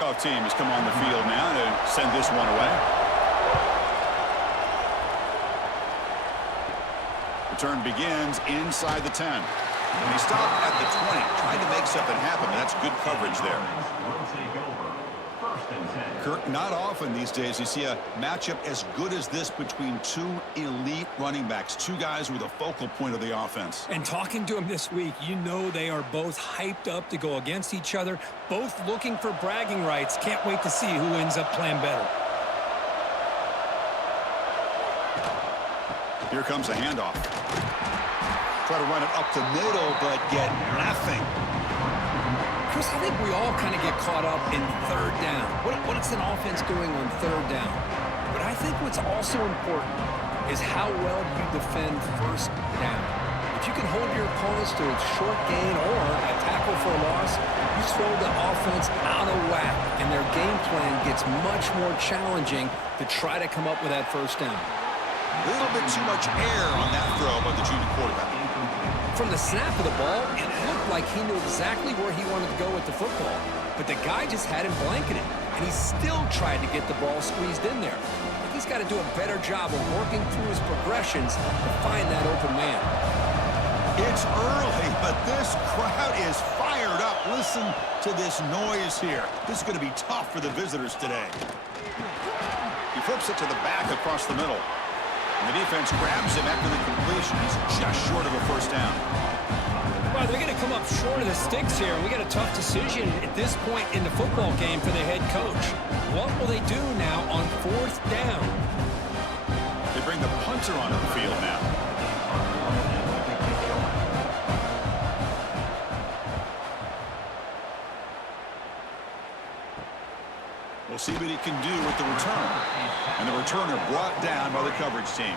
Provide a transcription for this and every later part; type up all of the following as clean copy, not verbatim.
Kickoff team has come on the field now to send this one away. Return begins inside the 10. And he stopped at the 20, trying to make something happen. That's good coverage there. Kirk, not often these days you see a matchup as good as this between two elite running backs, two guys who are the focal point of the offense. And talking to them this week, you know they are both hyped up to go against each other, both looking for bragging rights. Can't wait to see who ends up playing better. Here comes a handoff. Try to run it up the middle, but get nothing. Chris, I think we all kind of get caught up in third down. What is an offense doing on third down? But I think what's also important is how well you defend first down. If you can hold your opponents to a short gain or a tackle for a loss, you throw the offense out of whack, and their game plan gets much more challenging to try to come up with that first down. A little bit too much air on that throw by the junior quarterback. From the snap of the ball, it looked like he knew exactly where he wanted to go with the football. But the guy just had him blanketed, and he still tried to get the ball squeezed in there. I think he's got to do a better job of working through his progressions to find that open man. It's early, but this crowd is fired up. Listen to this noise here. This is going to be tough for the visitors today. He flips it to the back across the middle. And the defense grabs him after the completion. He's just short of a first down. Well, they're going to come up short of the sticks here. We got a tough decision at this point in the football game for the head coach. What will they do now on fourth down? They bring the punter onto the field now. We'll see what he can do with the return. And the returner brought down by the coverage team.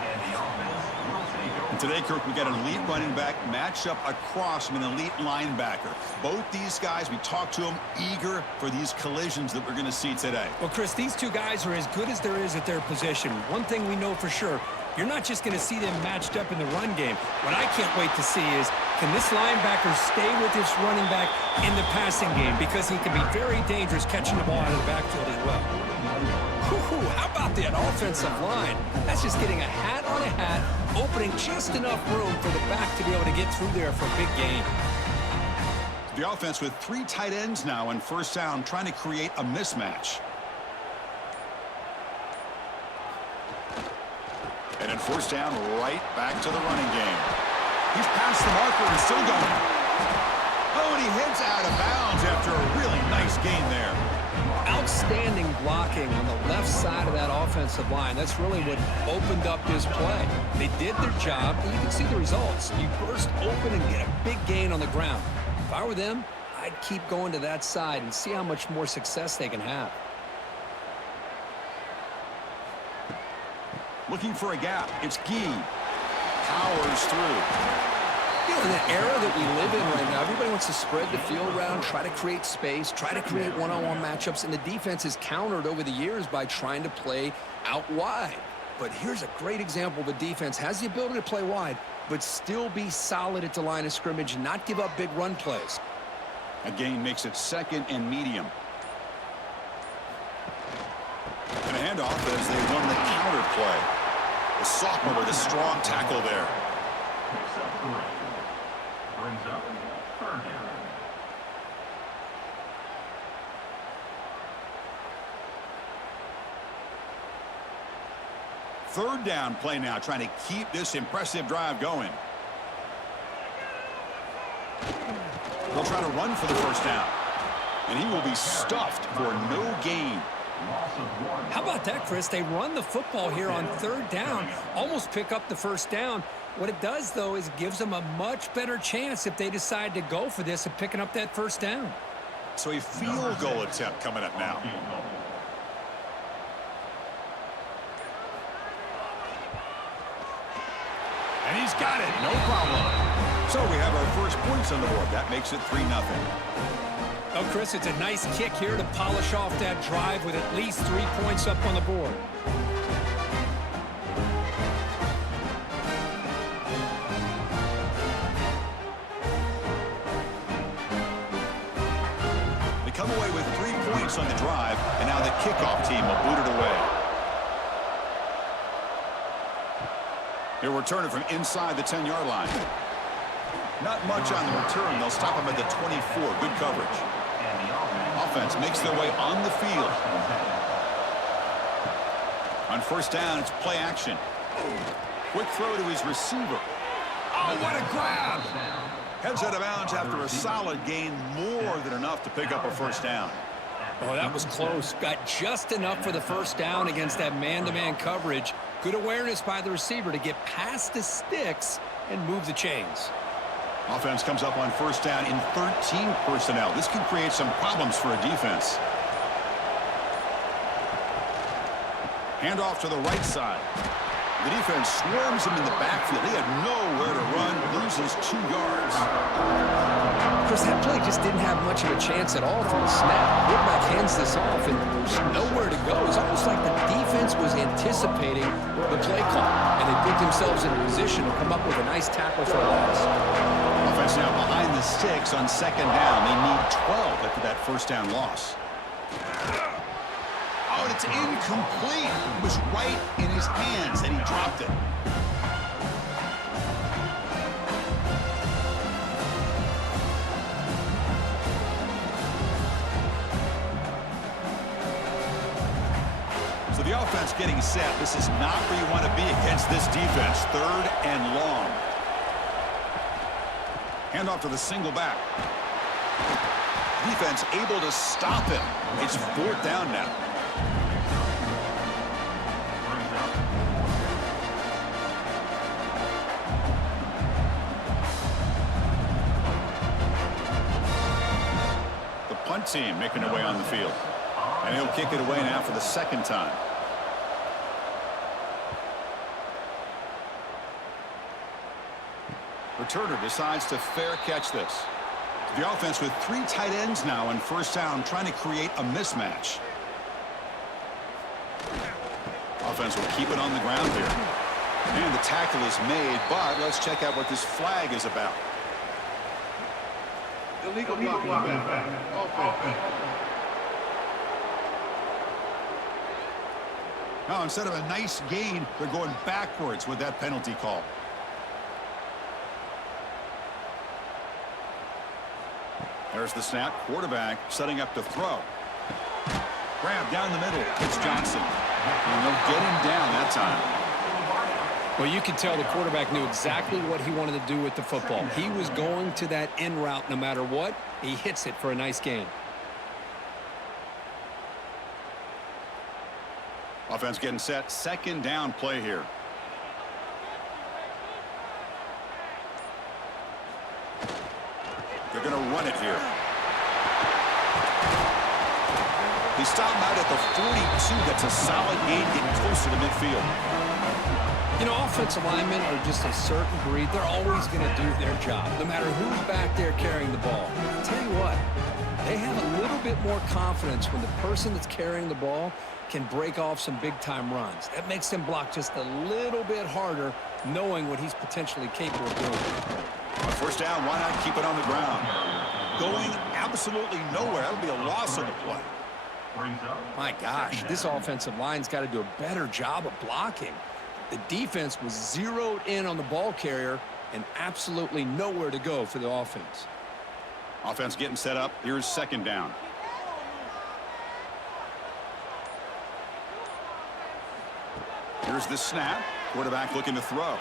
And today, Kirk, we got an elite running back matched up across from an elite linebacker. Both these guys, we talked to them, eager for these collisions that we're going to see today. Well, Chris, these two guys are as good as there is at their position. One thing we know for sure, you're not just going to see them matched up in the run game. What I can't wait to see is, can this linebacker stay with this running back in the passing game? Because he can be very dangerous catching the ball out of the backfield as well. How about that offensive line? That's just getting a hat on a hat, opening just enough room for the back to be able to get through there for a big gain. The offense with three tight ends now on first down, trying to create a mismatch. And then first down, right back to the running game. He's past the marker and still going. Oh, and he heads out of bounds after a really nice gain there. Outstanding blocking on the left side of that offensive line. That's really what opened up this play. They did their job, and you can see the results. You burst open and get a big gain on the ground. If I were them, I'd keep going to that side and see how much more success they can have. Looking for a gap. It's Gee. Powers through. You know, in the era that we live in right now, everybody wants to spread the field around, try to create space, try to create one-on-one matchups, and the defense is countered over the years by trying to play out wide. But here's a great example. The defense has the ability to play wide, but still be solid at the line of scrimmage and not give up big run plays. A gain makes it second and medium. And a handoff as they run the counter play. The sophomore with a strong tackle there. Brings up third down. Third down play now, trying to keep this impressive drive going. They'll try to run for the first down. And he will be stuffed for no gain. How about that, Chris? They run the football here on third down, almost pick up the first down. What it does, though, is it gives them a much better chance if they decide to go for this of picking up that first down. So a field goal attempt coming up now. And he's got it, no problem. So we have our first points on the board. That makes it 3-0. Oh, Chris, it's a nice kick here to polish off that drive with at least 3 points up on the board. They come away with 3 points. points on the drive, and now the kickoff team will boot it away. He'll return it from inside the 10-yard line. Not much on the return. They'll stop him at the 24. Good coverage. Offense makes their way on the field. On first down, it's play action. Quick throw to his receiver. Oh, what a grab! Heads out of bounds after a solid gain, more than enough to pick up a first down. Oh, that was close. Got just enough for the first down against that man-to-man coverage. Good awareness by the receiver to get past the sticks and move the chains. Offense comes up on first down in 13 personnel. This can create some problems for a defense. Handoff to the right side. The defense swarms him in the backfield. He had nowhere to run, loses 2 yards. Chris, that play just didn't have much of a chance at all from the snap. Quarterback hands this off, and there's nowhere to go. It's almost like the defense was anticipating the play call, and they put themselves in a position to come up with a nice tackle for a loss. Offense now behind the sticks on second down. They need 12 after that first down loss. Oh, and it's incomplete. It was right in his hands, and he dropped it. So the offense getting set. This is not where you want to be against this defense. 3rd and long. Handoff to the single back. Defense able to stop him. It's 4th down now. The punt team making their way on the field. And he'll kick it away now for the 2nd time. Returner decides to fair catch this. The offense with 3 tight ends now on first down, trying to create a mismatch. Offense will keep it on the ground here. And the tackle is made, but let's check out what this flag is about. Illegal blocking. Now, instead of a nice gain, they're going backwards with that penalty call. There's the snap. Quarterback setting up to throw. Grab down the middle. It's Johnson. And they'll get him down that time. Well, you could tell the quarterback knew exactly what he wanted to do with the football. He was going to that in route no matter what. He hits it for a nice gain. Offense getting set. 2nd down play here. They're going to run it here. He stopped out at the 42. That's a solid gain, getting close to the midfield. You know, offensive linemen are just a certain breed. They're always going to do their job, no matter who's back there carrying the ball. I'll tell you what, they have a little bit more confidence when the person that's carrying the ball can break off some big-time runs. That makes them block just a little bit harder, knowing what he's potentially capable of doing. On first down, why not keep it on the ground? Going absolutely nowhere. That'll be a loss on the play. My gosh, this offensive line's got to do a better job of blocking. The defense was zeroed in on the ball carrier and absolutely nowhere to go for the offense. Offense getting set up. Here's 2nd down. Here's the snap. Quarterback looking to throw.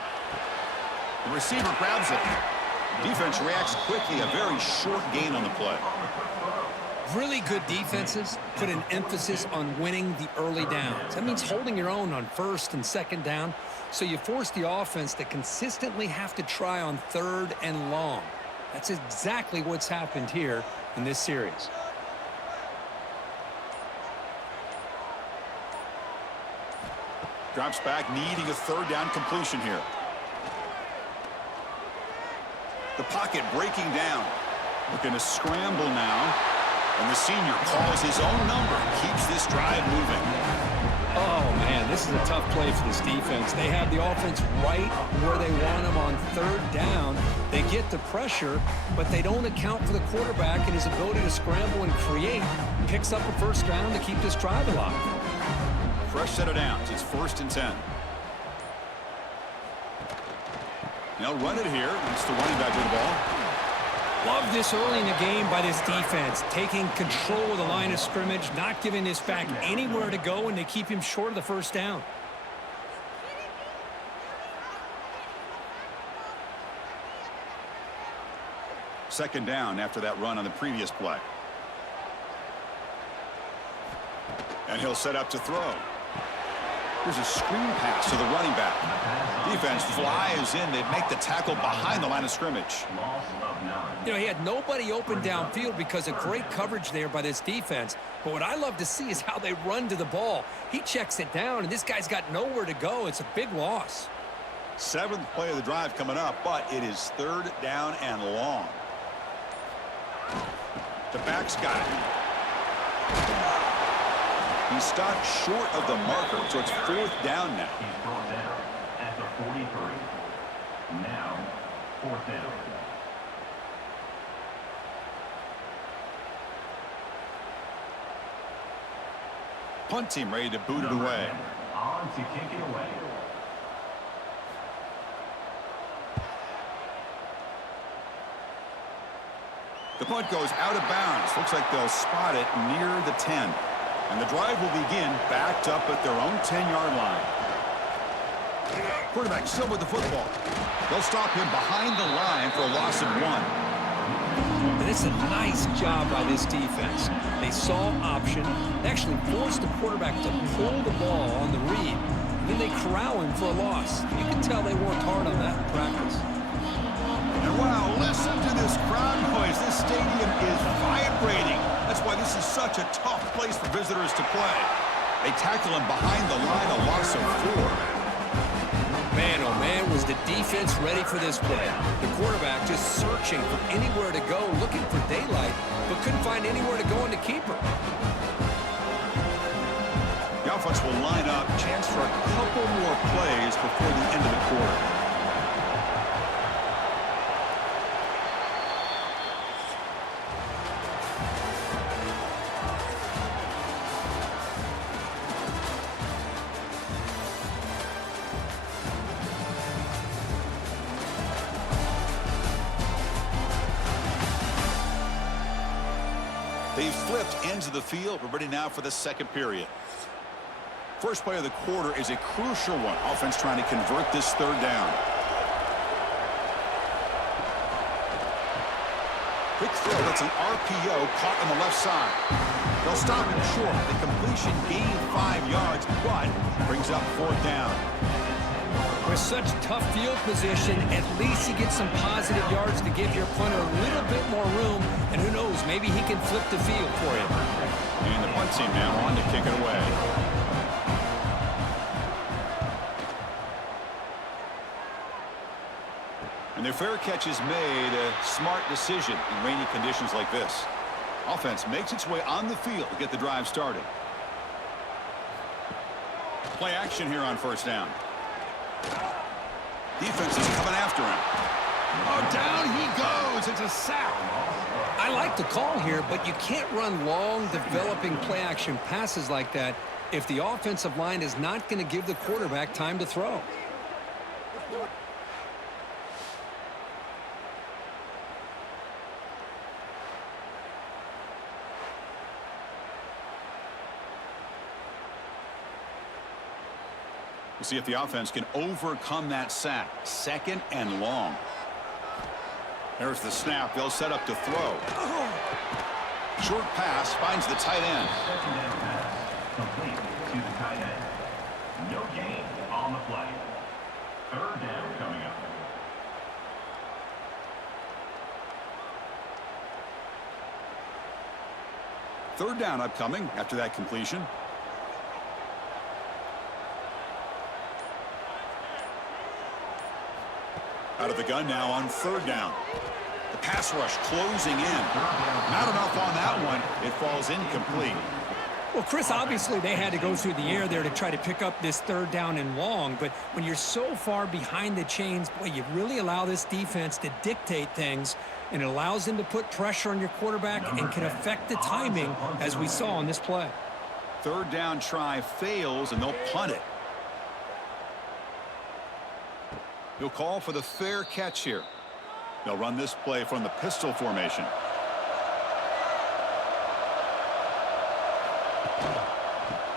The receiver grabs it. Defense reacts quickly. A very short gain on the play. Really good defenses put an emphasis on winning the early downs. That means holding your own on 1st and 2nd down. So you force the offense to consistently have to try on 3rd and long. That's exactly what's happened here in this series. Drops back, needing a 3rd down completion here. The pocket breaking down. Looking to scramble now. And the senior calls his own number and keeps this drive moving. Oh, man, this is a tough play for this defense. They have the offense right where they want them on third down. They get the pressure, but they don't account for the quarterback and his ability to scramble and create. Picks up a first down to keep this drive alive. Fresh set of downs. It's 1st and 10. They'll run it here. It's the running back with the ball. Love this early in the game by this defense, taking control of the line of scrimmage, not giving this back anywhere to go, and they keep him short of the first down. Second down after that run on the previous play. And he'll set up to throw. Here's a screen pass to the running back. Defense flies in. They make the tackle behind the line of scrimmage. You know, he had nobody open downfield because of great coverage there by this defense. But what I love to see is how they run to the ball. He checks it down, and this guy's got nowhere to go. It's a big loss. 7th play of the drive coming up, but it is 3rd down and long. The back's got it. He's stopped short of the marker, so it's 4th down now. He's brought down at the 43. Now, 4th down. Punt team ready to boot it away. On to kick it away. The punt goes out of bounds. Looks like they'll spot it near the 10. And the drive will begin backed up at their own 10-yard line. Quarterback still with the football. They'll stop him behind the line for a loss of 1. And it's a nice job by this defense. They saw option. They actually forced the quarterback to pull the ball on the read. And then they corral him for a loss. You can tell they worked hard on that in practice. And wow, listen to this crowd noise. This stadium is vibrating. That's why this is such a tough place for visitors to play. They tackle him behind the line, a loss of 4. Man, oh man, was the defense ready for this play. The quarterback just searching for anywhere to go, looking for daylight, but couldn't find anywhere to go in the keeper. The offense will line up, chance for a couple more plays before the end of the quarter. They've flipped ends of the field. We're ready now for the second period. First play of the quarter is a crucial one. Offense trying to convert this 3rd down. Quick throw. That's an RPO caught on the left side. They'll stop him short. The completion gained 5 yards, but brings up 4th down. With such tough field position, at least he gets some positive yards to give your punter a little bit more room, and who knows, maybe he can flip the field for you. And the punt team now on to kick it away. And their fair catch is made, a smart decision in rainy conditions like this. Offense makes its way on the field to get the drive started. Play action here on 1st down. Defense is coming after him. Oh, down he goes. It's a sack. I like the call here, but you can't run long, developing play-action passes like that if the offensive line is not going to give the quarterback time to throw. We'll see if the offense can overcome that sack. 2nd and long. There's the snap. They'll set up to throw. Short pass finds the tight end. 2nd down pass complete to the tight end. No gain on the play. 3rd down coming up. Third down upcoming after that completion. Out of the gun now on 3rd down. The pass rush closing in. Not enough on that one. It falls incomplete. Well, Chris, obviously they had to go through the air there to try to pick up this third down and long, but when you're so far behind the chains, boy, you really allow this defense to dictate things, and it allows them to put pressure on your quarterback and can affect the timing, as we saw on this play. Third down try fails, and they'll punt it. He'll call for the fair catch here. They'll run this play from the pistol formation.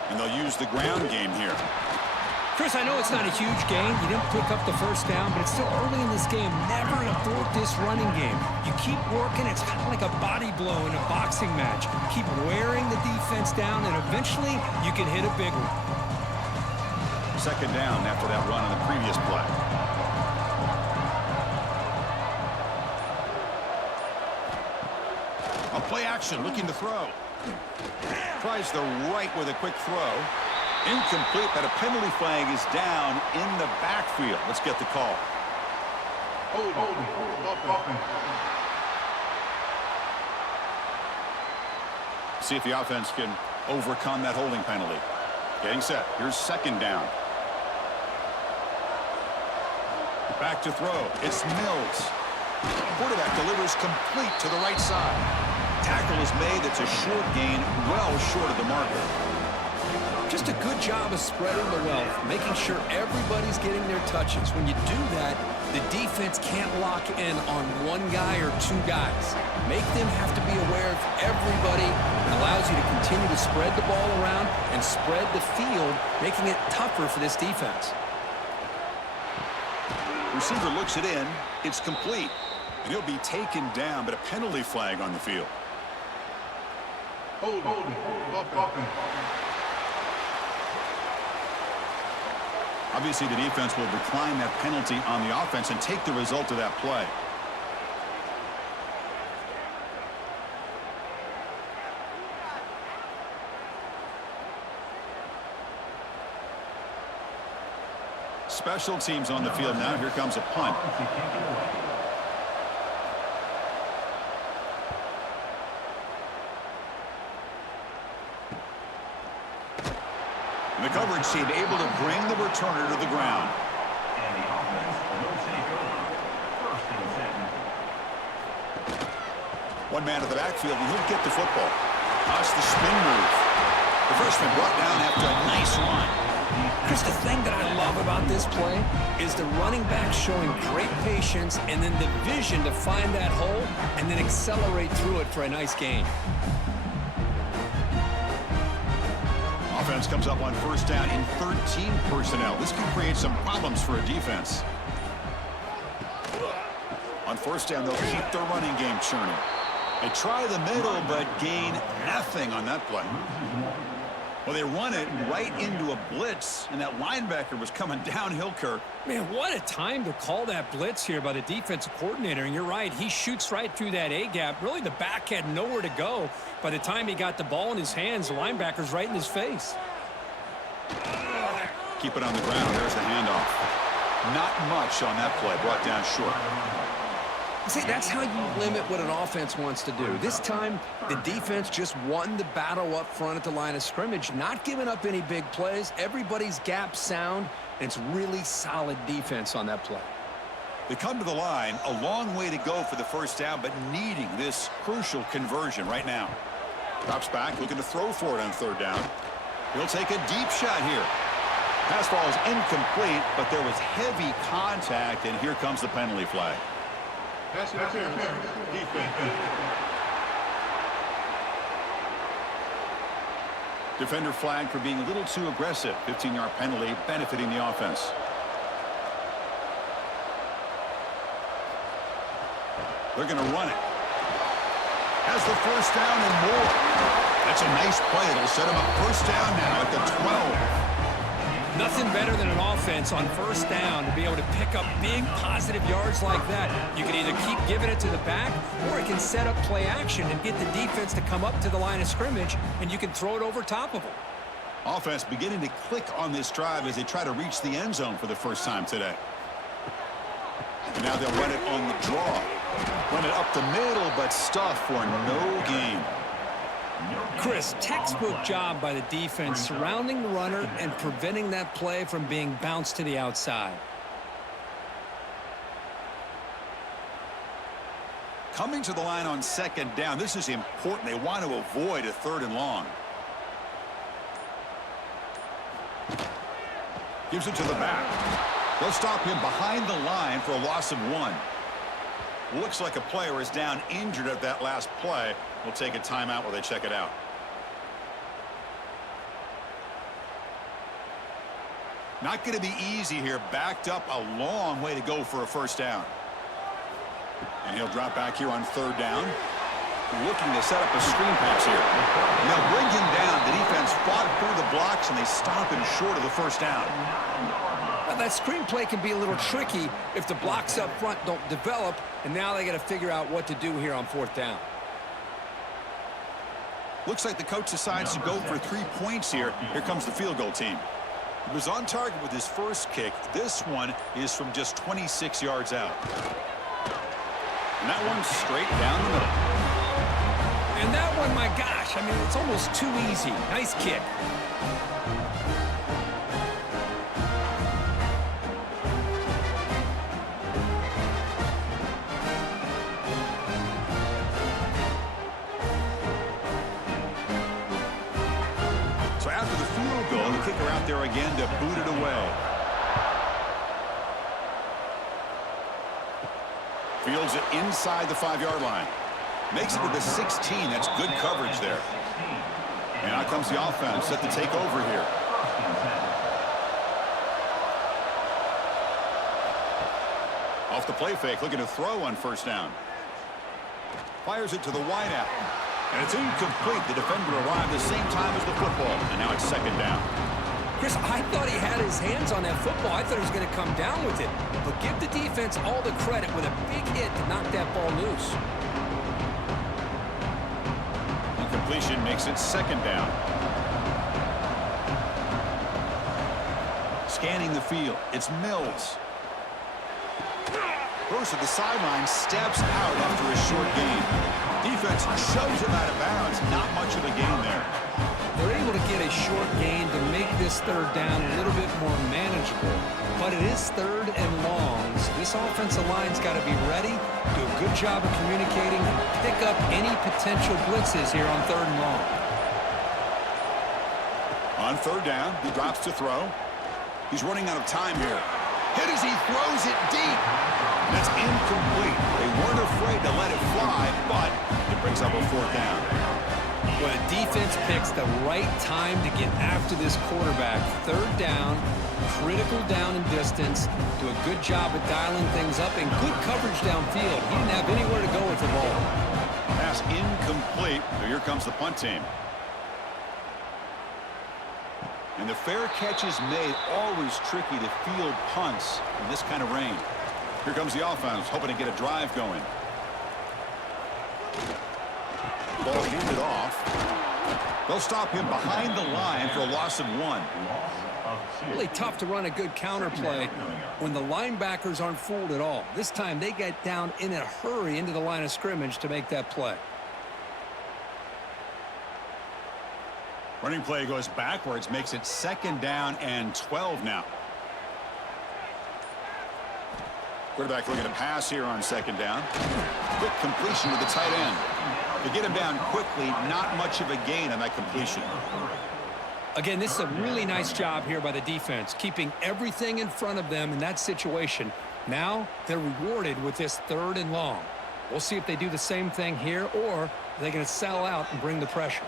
And they'll use the ground game here. Chris, I know it's not a huge gain. You didn't pick up the first down, but it's still early in this game. Never abort this running game. You keep working. It's kind of like a body blow in a boxing match. Keep wearing the defense down, and eventually you can hit a big one. Second down after that run on the previous play. A play action, looking to throw. Tries the right with a quick throw. Incomplete, but a penalty flag is down in the backfield. Let's get the call. See if the offense can overcome that holding penalty. Getting set. Here's second down. Back to throw. It's Mills. Quarterback delivers complete to the right side. Tackle is made. That's a short gain, well short of the marker. Just a good job of spreading the wealth, making sure everybody's getting their touches. When you do that, the defense can't lock in on one guy or two guys. Make them have to be aware of everybody. It allows you to continue to spread the ball around and spread the field, making it tougher for this defense. Receiver looks it in. It's complete. And he'll be taken down, but a penalty flag on the field. Obviously, the defense will decline that penalty on the offense and take the result of that play. Special teams on the field now. Here comes a punt. The coverage team able to bring the returner to the ground. And the offense will take over. First and 10. One man at the backfield, and he'll get the football. That's the spin move. The freshman brought down after a nice run. Chris, the thing that I love about this play is the running back showing great patience and then the vision to find that hole and then accelerate through it for a nice gain. Offense comes up on first down in 13 personnel. This can create some problems for a defense. On first down, they'll keep their running game churning. They try the middle, but gain nothing on that play. Well, they run it right into a blitz, and that linebacker was coming downhill, Kirk. Man, what a time to call that blitz here by the defensive coordinator. And you're right, he shoots right through that A-gap. Really, the back had nowhere to go. By the time he got the ball in his hands, the linebacker's right in his face. Keep it on the ground. There's the handoff. Not much on that play. Brought down short. See, that's how you limit what an offense wants to do. This time, the defense just won the battle up front at the line of scrimmage, not giving up any big plays. Everybody's gap sound, and it's really solid defense on that play. They come to the line, a long way to go for the first down, but needing this crucial conversion right now. Drops back, looking to throw for it on third down. He'll take a deep shot here. Pass ball is incomplete, but there was heavy contact, and here comes the penalty flag. Defender flag for being a little too aggressive. 15-yard penalty benefiting the offense. They're going to run it. Has the first down and more. That's a nice play. It'll set him up first down now at the 12. Nothing better than an offense on first down to be able to pick up big positive yards like that. You can either keep giving it to the back, or it can set up play action and get the defense to come up to the line of scrimmage, and you can throw it over top of them. Offense beginning to click on this drive as they try to reach the end zone for the first time today. And now they'll run it on the draw. Run it up the middle, but stuff for no gain. Chris, textbook job by the defense surrounding the runner and preventing that play from being bounced to the outside. Coming to the line on second down, this is important. They want to avoid a 3rd and long. Gives it to the back. They'll stop him behind the line for a loss of 1. Looks like a player is down injured at that last play. We'll take a timeout while they check it out. Not going to be easy here. Backed up a long way to go for a 1st down. And he'll drop back here on 3rd down. Looking to set up a screen pass here. And they'll bring him down. The defense fought through the blocks, and they stop him short of the 1st down. Well, that screen play can be a little tricky if the blocks up front don't develop, and now they got to figure out what to do here on 4th down. Looks like the coach decides to go for 3 points here. Here comes the field goal team. He was on target with his first kick. This one is from just 26 yards out. And that one's straight down the middle. And that one, my gosh, I mean, it's almost too easy. Nice kick. So after the field goal, the kicker out there again to boot it away. Fields it inside the 5-yard line. Makes it to the 16. That's good coverage there. And out comes the offense set to take over here. Off the play fake, looking to throw on 1st down. Fires it to the wideout. And it's incomplete. The defender arrived the same time as the football. And now it's 2nd down. Chris, I thought he had his hands on that football. I thought he was going to come down with it. But give the defense all the credit with a big hit to knock that ball loose. Incompletion makes it 2nd down. Scanning the field. It's Mills. Goes to the sideline, steps out after a short gain. Defense shoves him out of bounds. Not much of a gain there. They're able to get a short gain to make this 3rd down a little bit more manageable. But it is 3rd and long, so this offensive line's got to be ready, do a good job of communicating, and pick up any potential blitzes here on 3rd and long. On 3rd down, he drops to throw. He's running out of time here. Hit as he throws it deep. That's incomplete. They weren't afraid to let it fly, but it brings up a 4th down. When a defense picks the right time to get after this quarterback, 3rd down, critical down and distance, do a good job of dialing things up, and good coverage downfield. He didn't have anywhere to go with the ball. Pass incomplete. So here comes the punt team. And the fair catch is made. Always tricky to field punts in this kind of rain. Here comes the offense, hoping to get a drive going. Ball handed off. They'll stop him behind the line for a loss of 1. Really tough to run a good counter play when the linebackers aren't fooled at all. This time they get down in a hurry into the line of scrimmage to make that play. Running play goes backwards, makes it 2nd down and 12 now. Quarterback looking to pass here on 2nd down. Quick completion to the tight end. To get him down quickly, not much of a gain on that completion. Again, this is a really nice job here by the defense, keeping everything in front of them in that situation. Now they're rewarded with this 3rd and long. We'll see if they do the same thing here, or are they going to sell out and bring the pressure.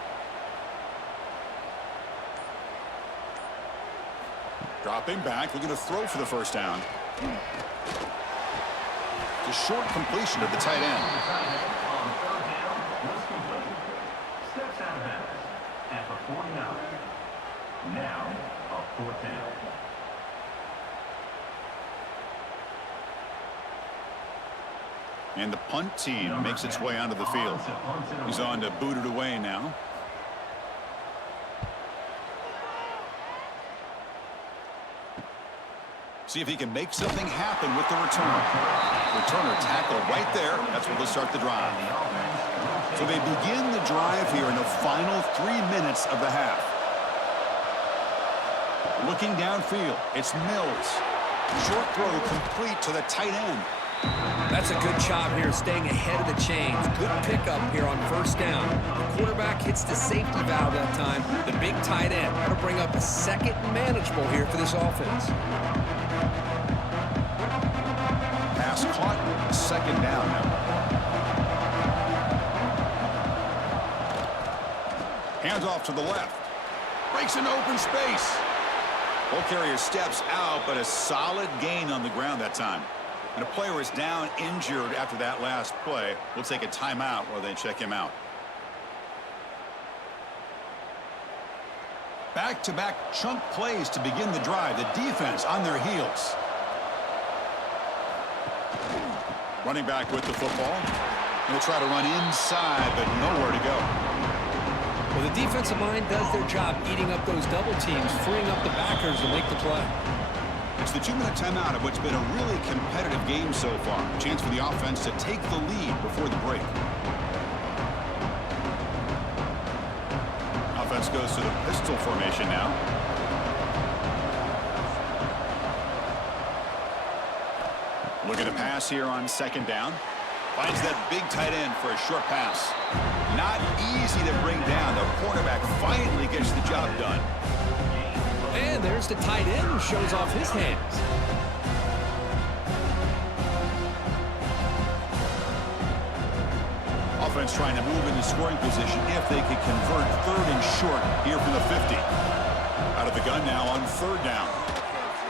Dropping back, looking to throw for the 1st down. A short completion to the tight end. Steps out of bounds at the 49. Now, a 4th down. And the punt team makes its way onto the field. He's on to boot it away now. See if he can make something happen with the return. Returner tackle right there. That's where they'll start the drive. So they begin the drive here in the final 3 minutes of the half. Looking downfield, it's Mills. Short throw complete to the tight end. That's a good job here staying ahead of the chains. Good pickup here on first down. The quarterback hits the safety valve that time. The big tight end. Got to bring up a second and manageable here for this offense. Pass caught. Second down now. Hands off to the left. Breaks into open space. Ball carrier steps out, but a solid gain on the ground that time. And a player is down injured after that last play. We'll take a timeout while they check him out. Back-to-back chunk plays to begin the drive. The defense on their heels. Running back with the football. He'll try to run inside, but nowhere to go. Well, the defensive line does their job eating up those double teams, freeing up the backers to make the play. It's the 2-minute timeout of what's been a really competitive game so far. A chance for the offense to take the lead before the break. Offense goes to the pistol formation now. Look at the pass here on second down. Finds that big tight end for a short pass. Not easy to bring down. The quarterback finally gets the job done. And there's the tight end who shows off his hands. Offense trying to move into scoring position if they could convert third and short here from the 50. Out of the gun now on third down.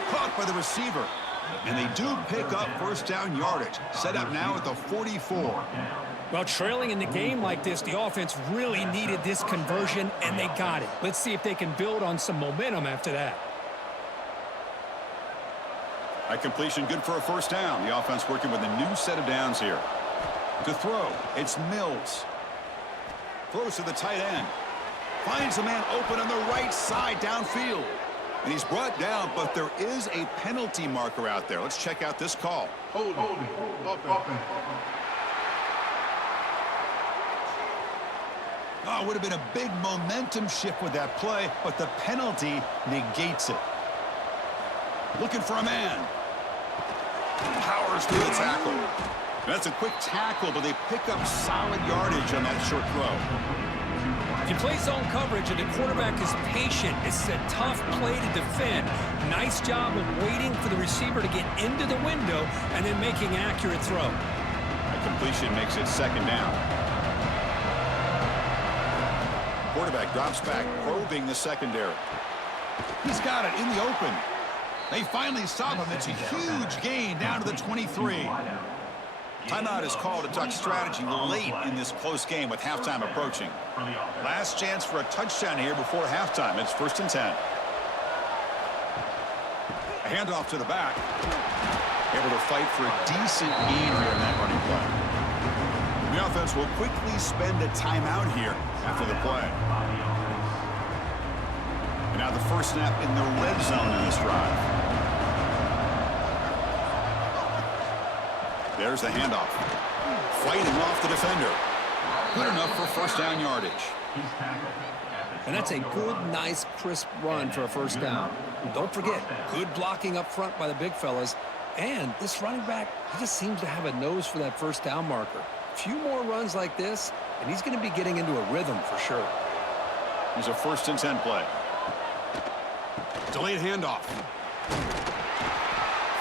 Caught by the receiver. And they do pick up first down yardage. Set up now at the 44. Well, trailing in the game like this, the offense really needed this conversion, and they got it. Let's see if they can build on some momentum after that. That completion good for a first down. The offense working with a new set of downs here. To throw, it's Mills. Throws to the tight end. Finds a man open on the right side downfield. And he's brought down, but there is a penalty marker out there. Let's check out this call. Hold it. Oh, it would have been a big momentum shift with that play, but the penalty negates it. Looking for a man. Powers through the tackle. That's a quick tackle, but they pick up solid yardage on that short throw. If you play zone coverage and the quarterback is patient, it's a tough play to defend. Nice job of waiting for the receiver to get into the window and then making an accurate throw. That completion makes it second down. Quarterback drops back, probing the secondary. He's got it in the open. They finally stop him. It's a huge gain down to the 23. Timeout is called to duck strategy late in this close game with halftime approaching. Last chance for a touchdown here before halftime. It's 1st and 10. A handoff to the back. Able to fight for a decent gain here in that running play. The offense will quickly spend a timeout here after the play. And now the first snap in the red zone in this drive. There's the handoff. Fighting off the defender. Good enough for first down yardage. And that's a good, nice, crisp run for a first down. And don't forget, good blocking up front by the big fellas. And this running back, he just seems to have a nose for that first down marker. A few more runs like this, and he's going to be getting into a rhythm for sure. Here's a 1st and 10 play. Delayed handoff.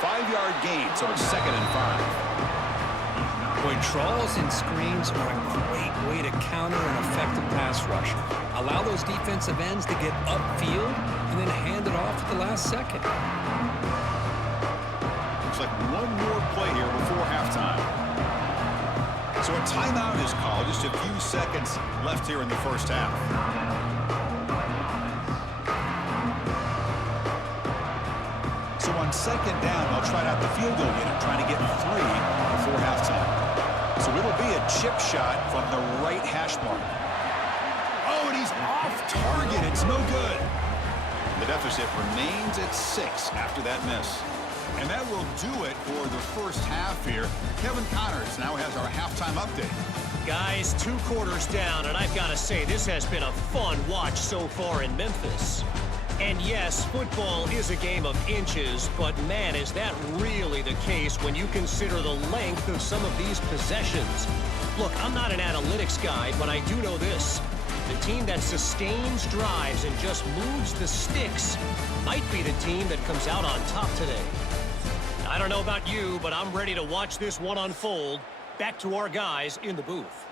5-yard gain, so it's 2nd and 5. Boy, draws and screens are a great way to counter an effective pass rush. Allow those defensive ends to get upfield and then hand it off at the last second. Looks like one more play here before halftime. So a timeout is called. Just a few seconds left here in the first half. So on second down, they'll try out the field goal unit, trying to get 3 before halftime. So it'll be a chip shot from the right hash mark. Oh, and he's off target. It's no good. The deficit remains at 6 after that miss. And that will do it for the first half here. Kevin Connors now has our halftime update. Guys, 2 quarters down, and I've got to say, this has been a fun watch so far in Memphis. And yes, football is a game of inches, but man, is that really the case when you consider the length of some of these possessions. Look, I'm not an analytics guy, but I do know this. The team that sustains drives and just moves the sticks might be the team that comes out on top today. I don't know about you, but I'm ready to watch this one unfold. Back to our guys in the booth.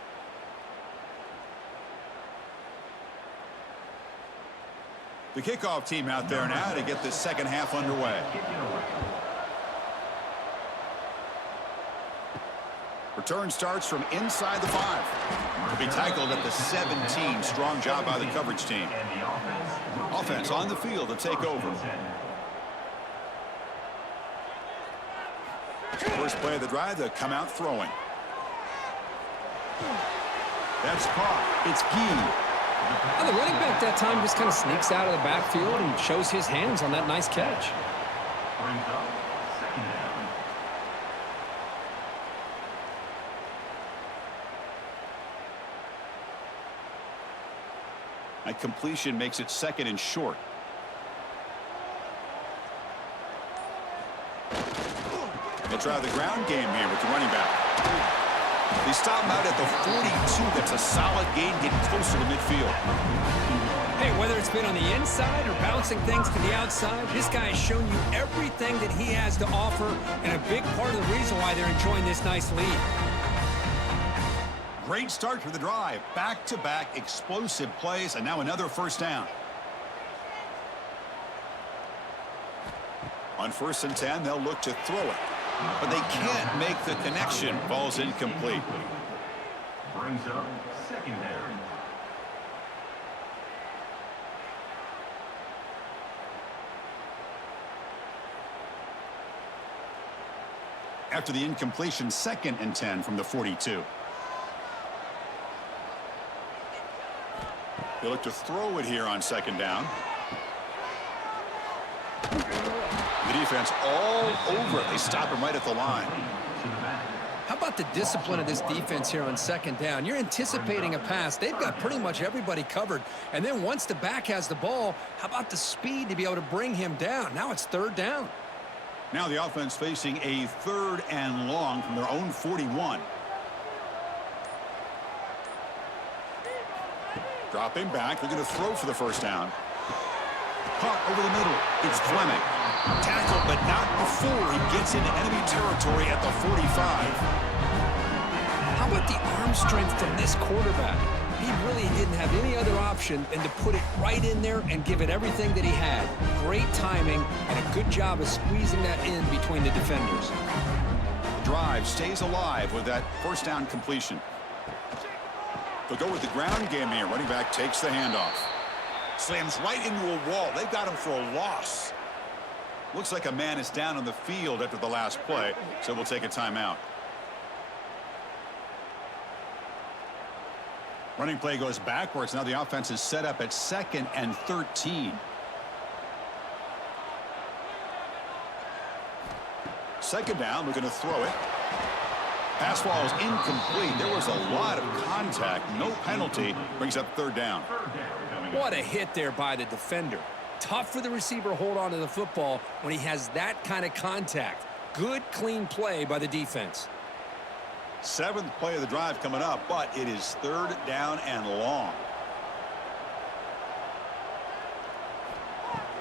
The kickoff team out there now to get the second half underway. Return starts from inside the 5. To be tackled at the 17. Strong job by the coverage team. Offense on the field to take over. First play of the drive, to come out throwing. That's caught. It's Gee. And the running back that time just kind of sneaks out of the backfield and shows his hands on that nice catch. Brings up second down. A completion makes it second and short. They'll try the ground game here with the running back. They stop him out at the 42. That's a solid gain, getting closer to midfield. Hey, whether it's been on the inside or bouncing things to the outside, this guy has shown you everything that he has to offer, and a big part of the reason why they're enjoying this nice lead. Great start to the drive. Back-to-back explosive plays, and now another first down. On 1st and 10, they'll look to throw it. But they can't make the connection. Ball's incomplete. Brings up second down. After the incompletion, 2nd and 10 from the 42. They look to throw it here on 2nd down. The defense all over it. They stop him right at the line. How about the discipline of this defense here on 2nd down? You're anticipating a pass. They've got pretty much everybody covered. And then once the back has the ball, how about the speed to be able to bring him down? Now it's 3rd down. Now the offense facing a 3rd and long from their own 41. Dropping back. They're going to throw for the first down. Caught over the middle. It's Fleming. Tackled, but not before he gets into enemy territory at the 45. How about the arm strength from this quarterback? He really didn't have any other option than to put it right in there and give it everything that he had. Great timing and a good job of squeezing that in between the defenders. The drive stays alive with that first down completion. They'll go with the ground game here. Running back takes the handoff. Slams right into a wall. They've got him for a loss. Looks like a man is down on the field after the last play, so we'll take a timeout. Running play goes backwards. Now the offense is set up at 2nd and 13. Second down, we're going to throw it. Pass ball is incomplete. There was a lot of contact. No penalty. Brings up 3rd down. What a hit there by the defender. Tough for the receiver to hold on to the football when he has that kind of contact. Good, clean play by the defense. 7th play of the drive coming up, but it is 3rd down and long.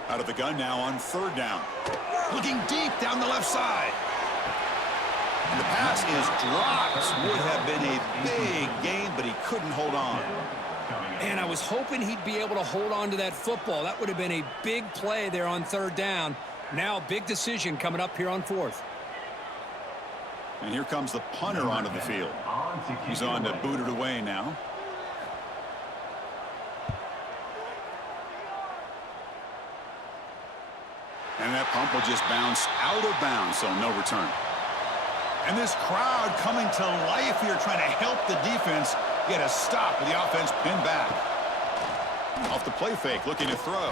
Out of the gun now on 3rd down. Looking deep down the left side. And the pass is dropped. Would have been a big gain, but he couldn't hold on. And I was hoping he'd be able to hold on to that football. That would have been a big play there on 3rd down. Now a big decision coming up here on 4th. And here comes the punter onto the field. He's on to boot it away now. And that pump will just bounce out of bounds, so no return. And this crowd coming to life here, trying to help the defense get a stop with the offense pinned back. Off the play fake, looking to throw.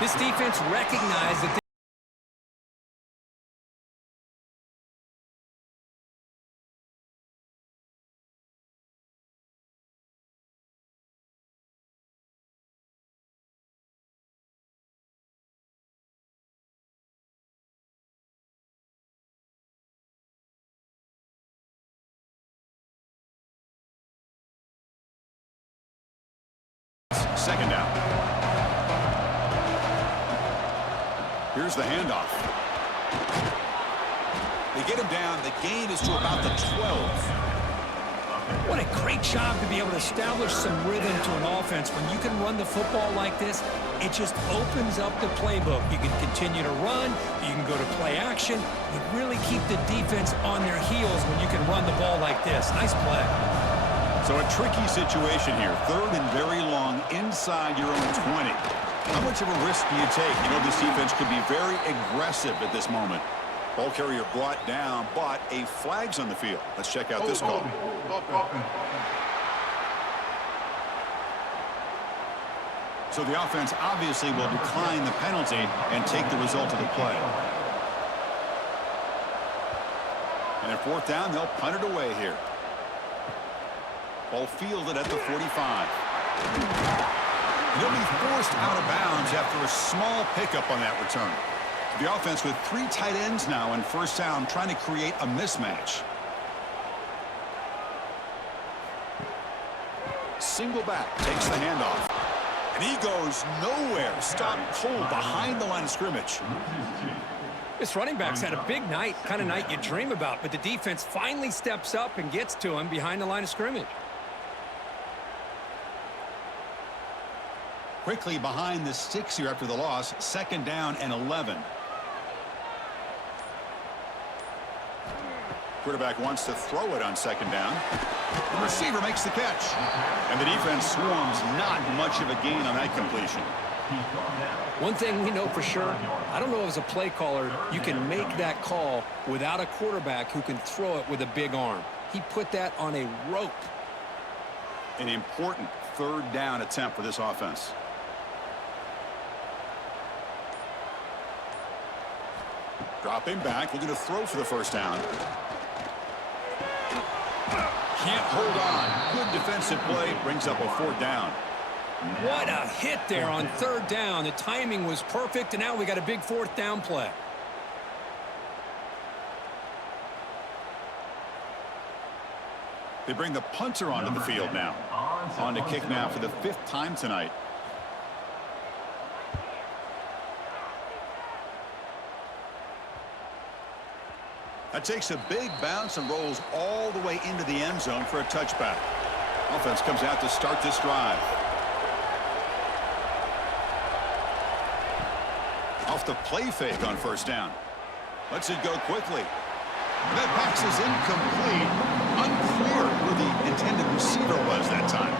This defense recognized that second down. Here's the handoff. They get him down. The gain is to about the 12. What a great job to be able to establish some rhythm to an offense. When you can run the football like this, it just opens up the playbook. You can continue to run. You can go to play action. You really keep the defense on their heels when you can run the ball like this. Nice play. So a tricky situation here. Third and very long inside your own 20. How much of a risk do you take? You know, this defense could be very aggressive at this moment. Ball carrier brought down, but a flag's on the field. Let's check out this call. So the offense obviously will decline the penalty and take the result of the play. And at fourth down, they'll punt it away here. Ball fielded at the 45. They'll be forced out of bounds after a small pickup on that return. The offense with 3 tight ends now in first down, trying to create a mismatch. Single back takes the handoff. And he goes nowhere. Stopped cold behind the line of scrimmage. This running back's had a big night, kind of night you dream about, but the defense finally steps up and gets to him behind the line of scrimmage. Quickly behind the sticks here after the loss. Second down and 11. Quarterback wants to throw it on second down. The receiver makes the catch. And the defense swarms. Not much of a gain on that completion. One thing we know for sure, I don't know as a play caller, you can make that call without a quarterback who can throw it with a big arm. He put that on a rope. An important third down attempt for this offense. Dropping back, looking to throw for the first down. Can't hold on. Good defensive play. Brings up a fourth down. What a hit there on third down. The timing was perfect, and now we got a big fourth down play. They bring the punter onto the field now. On to kick now for the 5th time tonight. That takes a big bounce and rolls all the way into the end zone for a touchback. Offense comes out to start this drive. Off the play fake on first down. Lets it go quickly. That pass is incomplete. Unclear who the intended receiver was that time.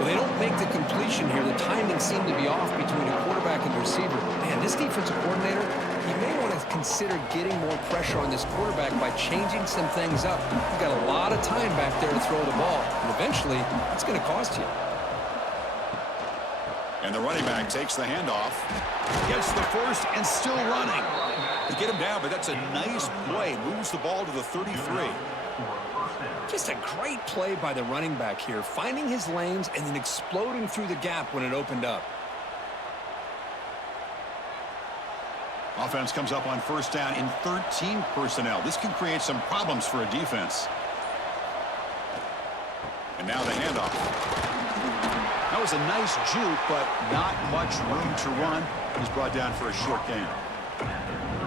Well, they don't make the completion here. The timing seemed to be off between a quarterback and the receiver. Man, this defensive coordinator, he may want to consider getting more pressure on this quarterback by changing some things up. You've got a lot of time back there to throw the ball, and eventually, it's going to cost you. And the running back takes the handoff. Gets the first and still running. They get him down, but that's a nice play. Moves the ball to the 33. Just a great play by the running back here, finding his lanes and then exploding through the gap when it opened up. Offense comes up on first down in 13 personnel. This can create some problems for a defense. And now the handoff. That was a nice juke, but not much room to run. He's brought down for a short gain.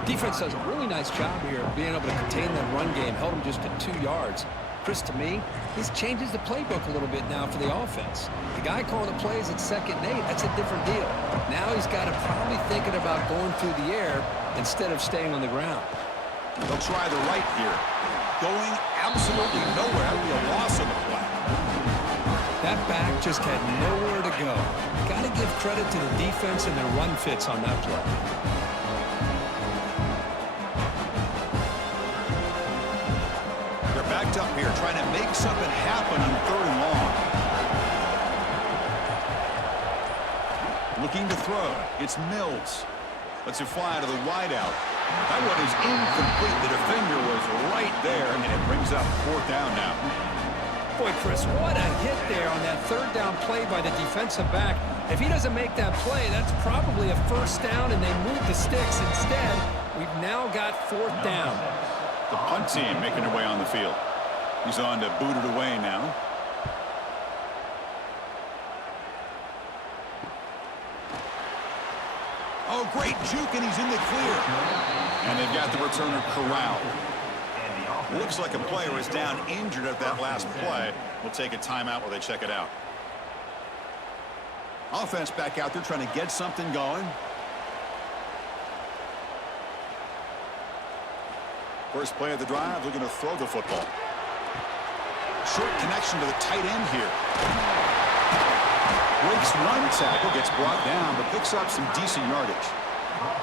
Defense does a really nice job here of being able to contain that run game, held him just at 2 yards. Chris, to me, this changes the playbook a little bit now for the offense. The guy calling the plays at 2nd and 8, that's a different deal. Now he's got to probably thinking about going through the air instead of staying on the ground. They'll try the right here. Going absolutely nowhere. That would be a loss on the play. That back just had nowhere to go. Got to give credit to the defense and their run fits on that play. Backed up here, trying to make something happen on 3rd and long. Looking to throw. It's Mills. Lets it fly to the wideout. That one is incomplete. The defender was right there, and it brings up 4th down now. Boy, Chris, what a hit there on that 3rd down play by the defensive back. If he doesn't make that play, that's probably a 1st down, and they move the sticks instead. We've now got 4th down. The punt team making their way on the field. He's on to boot it away now. Oh, great juke, and he's in the clear. And they've got the returner corralled. Looks like a player is down injured at that last play. We'll take a timeout while they check it out. Offense back out there trying to get something going. First play of the drive, looking to throw the football. Short connection to the tight end here. Breaks one tackle, gets brought down, but picks up some decent yardage.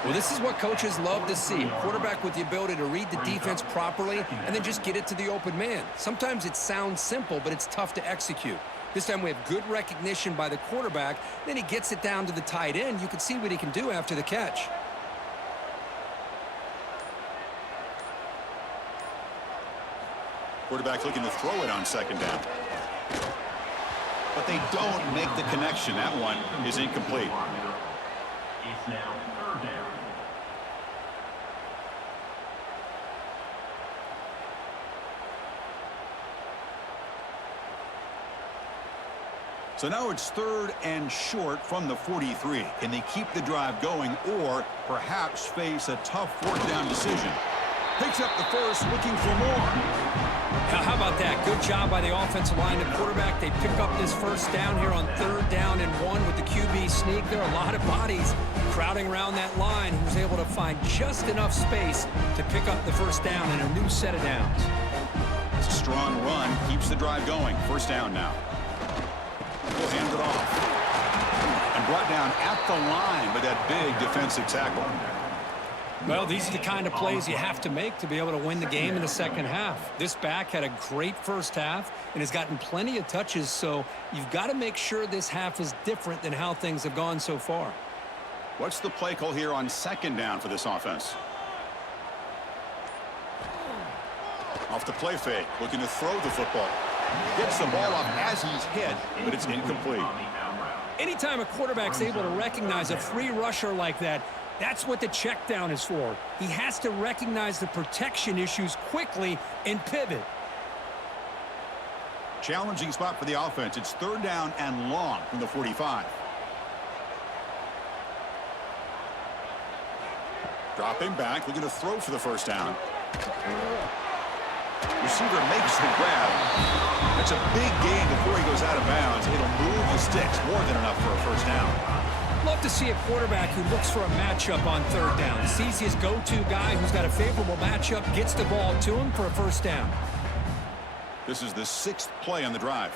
Well, this is what coaches love to see. A quarterback with the ability to read the defense properly and then just get it to the open man. Sometimes it sounds simple, but it's tough to execute. This time we have good recognition by the quarterback. Then he gets it down to the tight end. You can see what he can do after the catch. Quarterback looking to throw it on second down. But they don't make the connection. That one is incomplete. It's now third down. So now it's 3rd and short from the 43. Can they keep the drive going or perhaps face a tough 4th down decision? Picks up the first, looking for more. Now, how about that? Good job by the offensive line and quarterback. They pick up this first down here on 3rd down and 1 with the QB sneak. There are a lot of bodies crowding around that line. He was able to find just enough space to pick up the first down in a new set of downs. It's a strong run, keeps the drive going. First down now. He'll hand it off. And brought down at the line with that big defensive tackle. Well, these are the kind of plays you have to make to be able to win the game in the second half. This back had a great first half and has gotten plenty of touches, so you've got to make sure this half is different than how things have gone so far. What's the play call here on second down for this offense? Off the play fake, looking to throw the football. Gets the ball off as he's hit, but it's incomplete. Anytime a quarterback's able to recognize a free rusher like that, that's what the check down is for. He has to recognize the protection issues quickly and pivot. Challenging spot for the offense. It's 3rd down and long from the 45. Dropping back, looking to throw for the first down. Receiver makes the grab. That's a big gain before he goes out of bounds. It'll move the sticks, more than enough for a first down. Love to see a quarterback who looks for a matchup on 3rd down. Sees his go-to guy who's got a favorable matchup, gets the ball to him for a first down. This is the 6th play on the drive.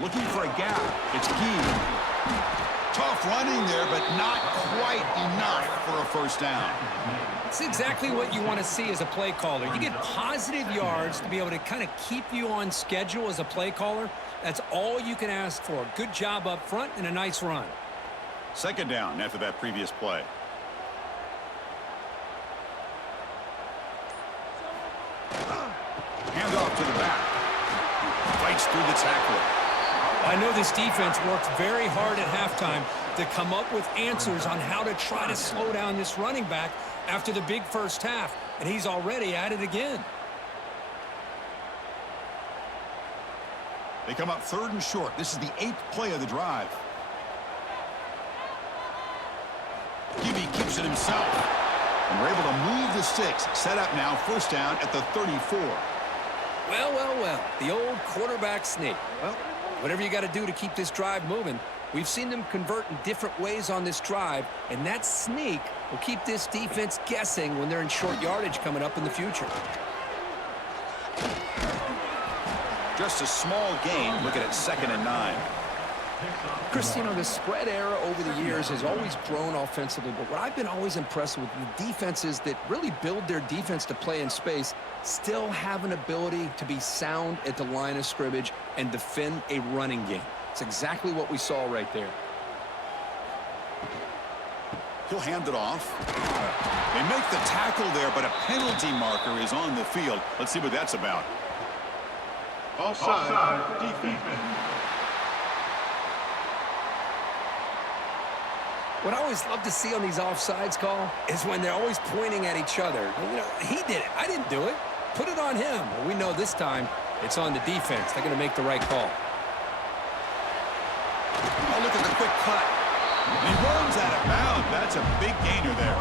Looking for a gap. It's key. Tough running there, but not quite enough for a first down. It's exactly what you want to see as a play caller. You get positive yards to be able to kind of keep you on schedule as a play caller. That's all you can ask for. Good job up front and a nice run. Second down after that previous play. Hand off to the back. Fights through the tackle. I know this defense worked very hard at halftime to come up with answers on how to try to slow down this running back after the big first half, and he's already at it again. They come up 3rd and short. This is the 8th play of the drive. QB keeps it himself. And we're able to move the sticks. Set up now, first down at the 34. Well, well, well, the old quarterback sneak. Well, whatever you got to do to keep this drive moving. We've seen them convert in different ways on this drive, and that sneak will keep this defense guessing when they're in short yardage coming up in the future. Just a small gain. Look at it, 2nd and 9. Chris, you know, the spread era over the years has always grown offensively, but what I've been always impressed with the defenses that really build their defense to play in space still have an ability to be sound at the line of scrimmage and defend a running game. It's exactly what we saw right there. He'll hand it off. They make the tackle there, but a penalty marker is on the field. Let's see what that's about. Offside, defense. What I always love to see on these offsides call is when they're always pointing at each other. You know, he did it. I didn't do it. Put it on him. Well, we know this time it's on the defense. They're going to make the right call. quick cut. And he runs out of bounds. That's a big gainer there.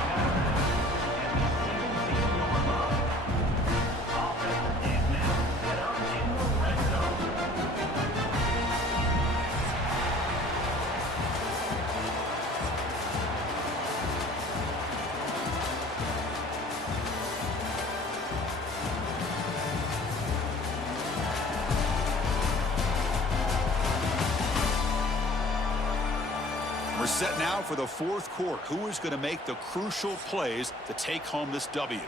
We're set now for the fourth quarter. Who is going to make the crucial plays to take home this W?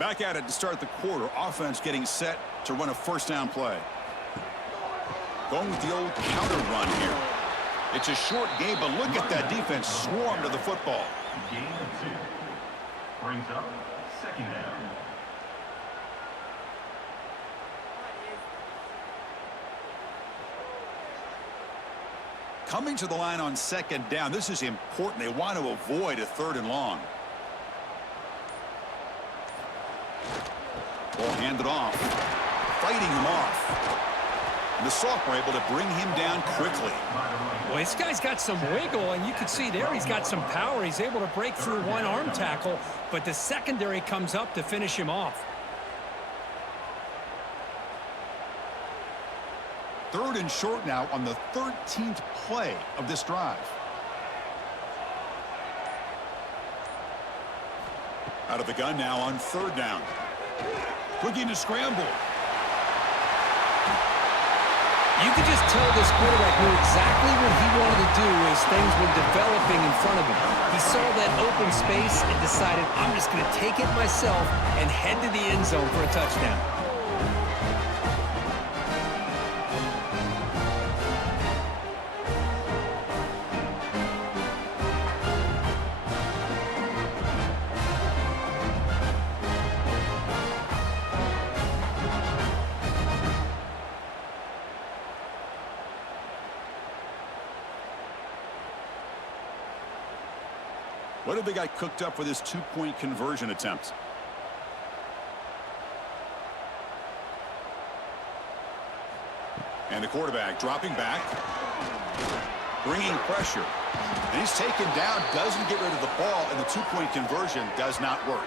Back at it to start the quarter. Offense getting set to run a first down play. Going with the old counter run here. It's a short game, but look at that defense swarm to the football. Gain of 2. Brings up second down. Coming to the line on second down. This is important. They want to avoid a 3rd and long. Ball handed off. Fighting him off. And the sophomore able to bring him down quickly. Well, this guy's got some wiggle, and you can see there he's got some power. He's able to break through one arm tackle, but the secondary comes up to finish him off. 3rd and short now on the 13th play of this drive. Out of the gun now on 3rd down. Looking to scramble. You could just tell this quarterback knew exactly what he wanted to do as things were developing in front of him. He saw that open space and decided, I'm just going to take it myself and head to the end zone for a touchdown. What have they got cooked up for this 2-point conversion attempt? And the quarterback dropping back, bringing pressure. And he's taken down, doesn't get rid of the ball, and the 2-point conversion does not work.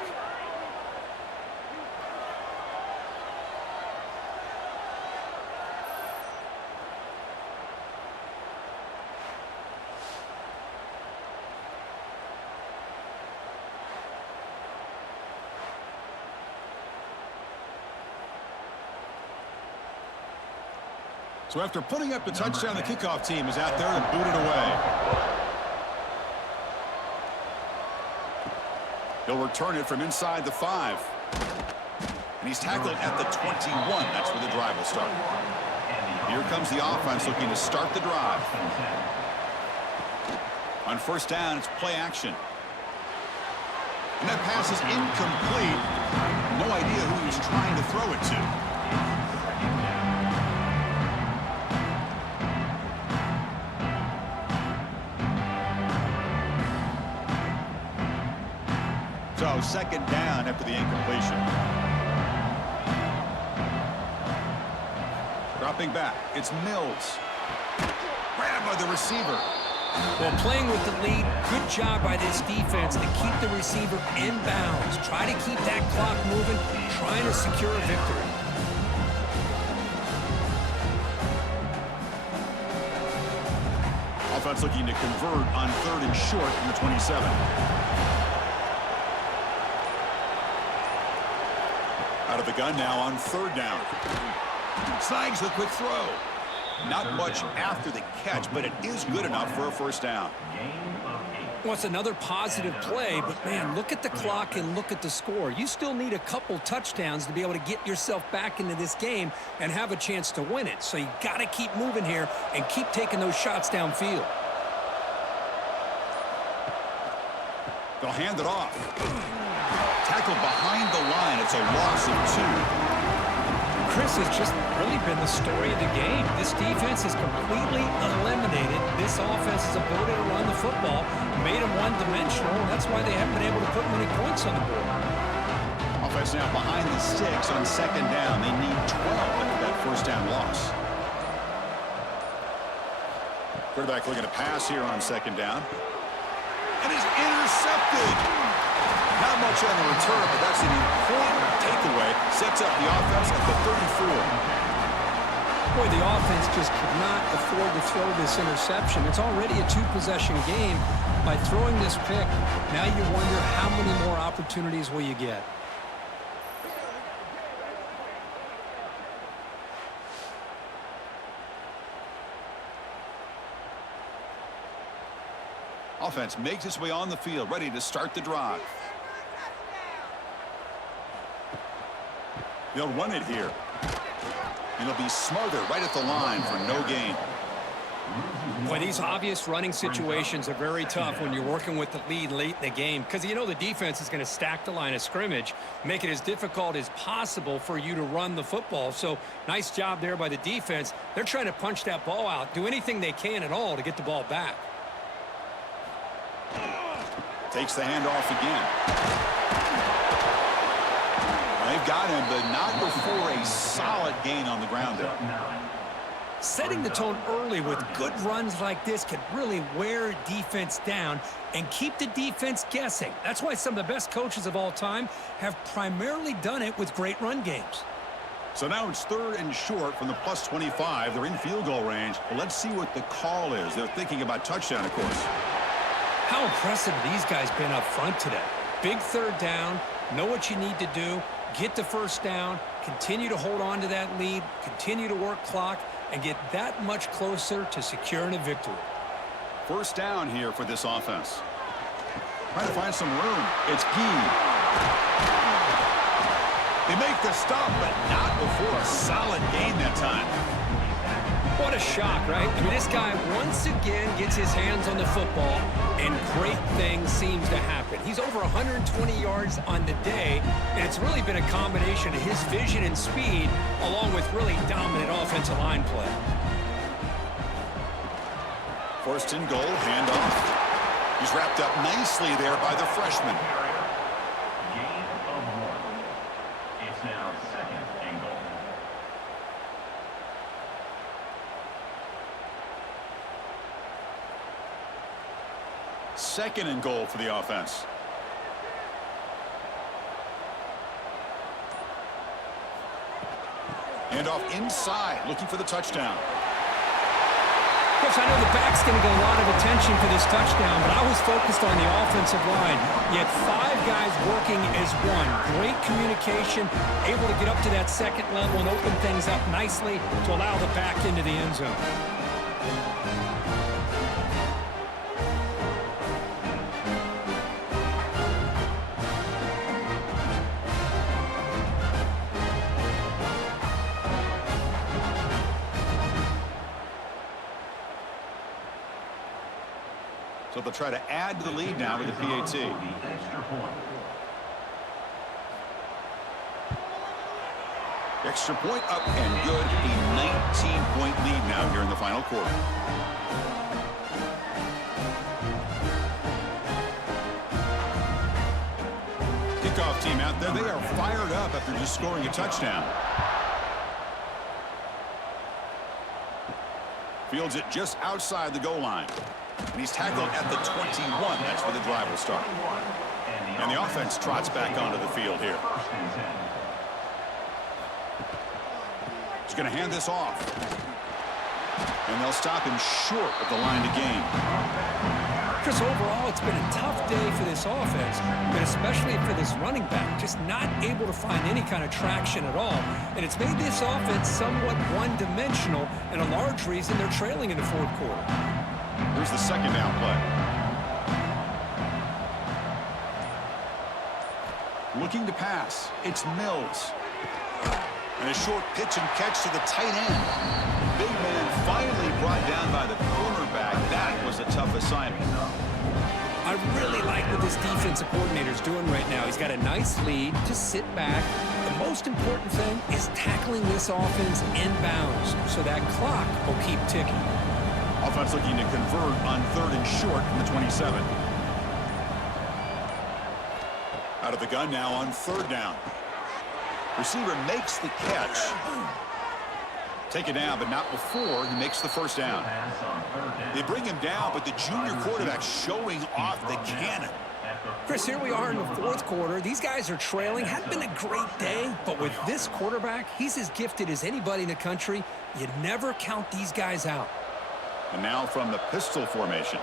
So after putting up the touchdown, the kickoff team is out there to boot it away. He'll return it from inside the 5. And he's tackled at the 21. That's where the drive will start. Here comes the offense looking to start the drive. On 1st down, it's play action. And that pass is incomplete. No idea who he was trying to throw it to. So 2nd down after the incompletion. Dropping back, it's Mills. Grabbed by the receiver. Well, playing with the lead, good job by this defense to keep the receiver in bounds. Try to keep that clock moving, trying to secure a victory. Offense looking to convert on 3rd and short from the 27. Out of the gun now on 3rd down. Snags the quick throw. Not much after the catch, but it is good enough for a 1st down. Well, it's another positive play, but, man, look at the clock and look at the score. You still need a couple touchdowns to be able to get yourself back into this game and have a chance to win it. So you got to keep moving here and keep taking those shots downfield. They'll hand it off. Tackled behind the line. It's a loss of 2. Chris has just really been the story of the game. This defense has completely eliminated this offense's ability to run the football, made them one-dimensional, and that's why they haven't been able to put many points on the board. Offense now behind the sticks on 2nd down. They need 12 after that 1st down loss. Quarterback looking to pass here on second down. And he's intercepted. Not much on the return, but that's an important takeaway. Sets up the offense at the 34. Boy, the offense just could not afford to throw this interception. It's already a two-possession game. By throwing this pick, now you wonder how many more opportunities will you get. Offense makes its way on the field, ready to start the drive. They'll run it here. And it'll be Smarter right at the line for no gain. Boy, these obvious running situations are very tough when you're working with the lead late in the game because you know the defense is going to stack the line of scrimmage, make it as difficult as possible for you to run the football. So nice job there by the defense. They're trying to punch that ball out, do anything they can at all to get the ball back. Takes the handoff again. They've got him, but not before a solid gain on the ground there. Setting the tone early with good runs like this can really wear defense down and keep the defense guessing. That's why some of the best coaches of all time have primarily done it with great run games. So now it's 3rd and short from the plus 25. They're in field goal range. Well, let's see what the call is. They're thinking about touchdown, of course. How impressive have these guys been up front today? Big 3rd down, know what you need to do, get the 1st down, continue to hold on to that lead, continue to work clock, and get that much closer to securing a victory. 1st down here for this offense. Trying to find some room. It's Gee. They make the stop, but not before a solid gain that time. What a shock, right? I mean, this guy once again gets his hands on the football, and great things seems to happen. He's over 120 yards on the day, and it's really been a combination of his vision and speed, along with really dominant offensive line play. 1st and goal, handoff. He's wrapped up nicely there by the freshman. Gain of 1. It's now 2nd and goal. Second and goal for the offense. Handoff inside, looking for the touchdown. Coach, I know the back's going to get a lot of attention for this touchdown, but I was focused on the offensive line. You had 5 guys working as one. Great communication, able to get up to that 2nd level and open things up nicely to allow the back into the end zone. So they'll try to add to the lead now with the PAT. Extra point. Extra point up and good. A 19-point lead now here in the final quarter. Kickoff team out there. They are fired up after just scoring a touchdown. Fields it just outside the goal line. And he's tackled at the 21. That's where the drive will start. And the offense trots back onto the field here. He's going to hand this off. And they'll stop him short of the line to gain. Chris, overall, it's been a tough day for this offense, but especially for this running back, just not able to find any kind of traction at all. And it's made this offense somewhat one-dimensional, and a large reason they're trailing in the 4th quarter. Here's the 2nd down play. Looking to pass. It's Mills. And a short pitch and catch to the tight end. Big man finally brought down by the cornerback. That was a tough assignment. I really like what this defensive coordinator is doing right now. He's got a nice lead. Just sit back. The most important thing is tackling this offense inbounds so that clock will keep ticking. Offense looking to convert on 3rd and short from the 27. Out of the gun now on 3rd down. Receiver makes the catch. take it down, but not before he makes the first down. They bring him down, but the junior quarterback showing off the cannon. Chris, here we are in the fourth quarter. These guys are trailing. Hadn't been a great day, but with this quarterback, he's as gifted as anybody in the country. You never count these guys out. And now from the pistol formation.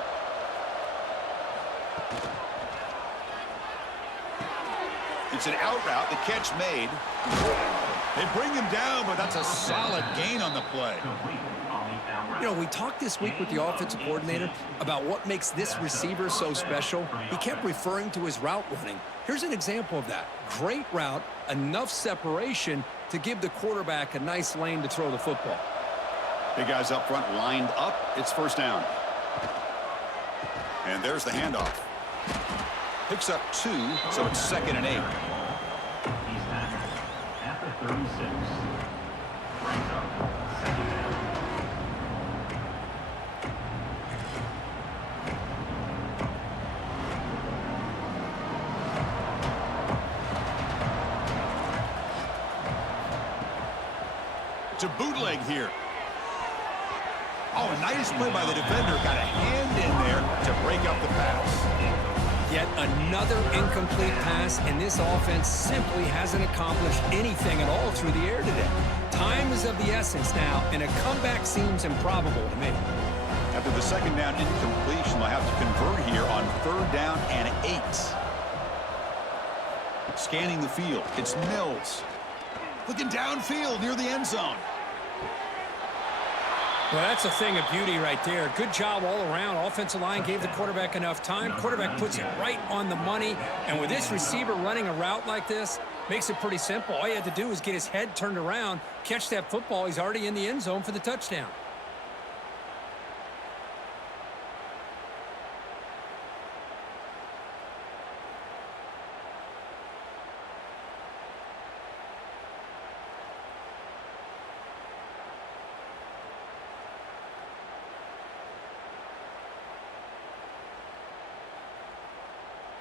It's an out route. The catch made. They bring him down, but that's a solid gain on the play. You know, we talked this week with the offensive coordinator about what makes this receiver so special. He kept referring to his route running. Here's an example of that. Great route, enough separation to give the quarterback a nice lane to throw the football. Big guys up front lined up. It's first down. And there's the handoff. Picks up 2, so it's 2nd and 8. He's tackled at the 36. Brings up 2nd down. It's a bootleg here. Oh, a nice play by the defender. Got a hand in there to break up the pass. Yet another incomplete pass, and this offense simply hasn't accomplished anything at all through the air today. Time is of the essence now, and a comeback seems improbable to me. After the second down incompletion, they'll have to convert here on 3rd down and 8. Scanning the field, it's Mills. Looking downfield near the end zone. Well, that's a thing of beauty right there. Good job all around. Offensive line gave the quarterback enough time. Quarterback puts it right on the money. And with this receiver running a route like this, makes it pretty simple. All you had to do was get his head turned around, catch that football. He's already in the end zone for the touchdown.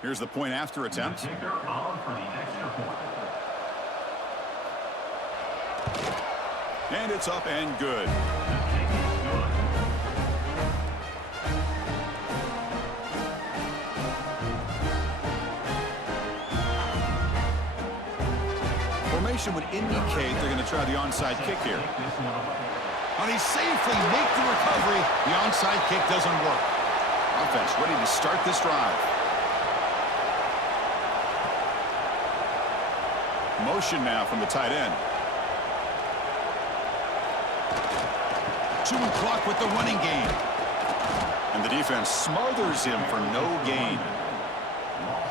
Here's the point after attempt. Kicker on for the extra point. And it's up and good. The kick is good. Formation would indicate they're going to try the onside kick here. This one away. And they safely make the recovery. The onside kick doesn't work. Offense ready to start this drive. Motion now from the tight end. Chewing clock with the running game. And the defense smothers him for no gain.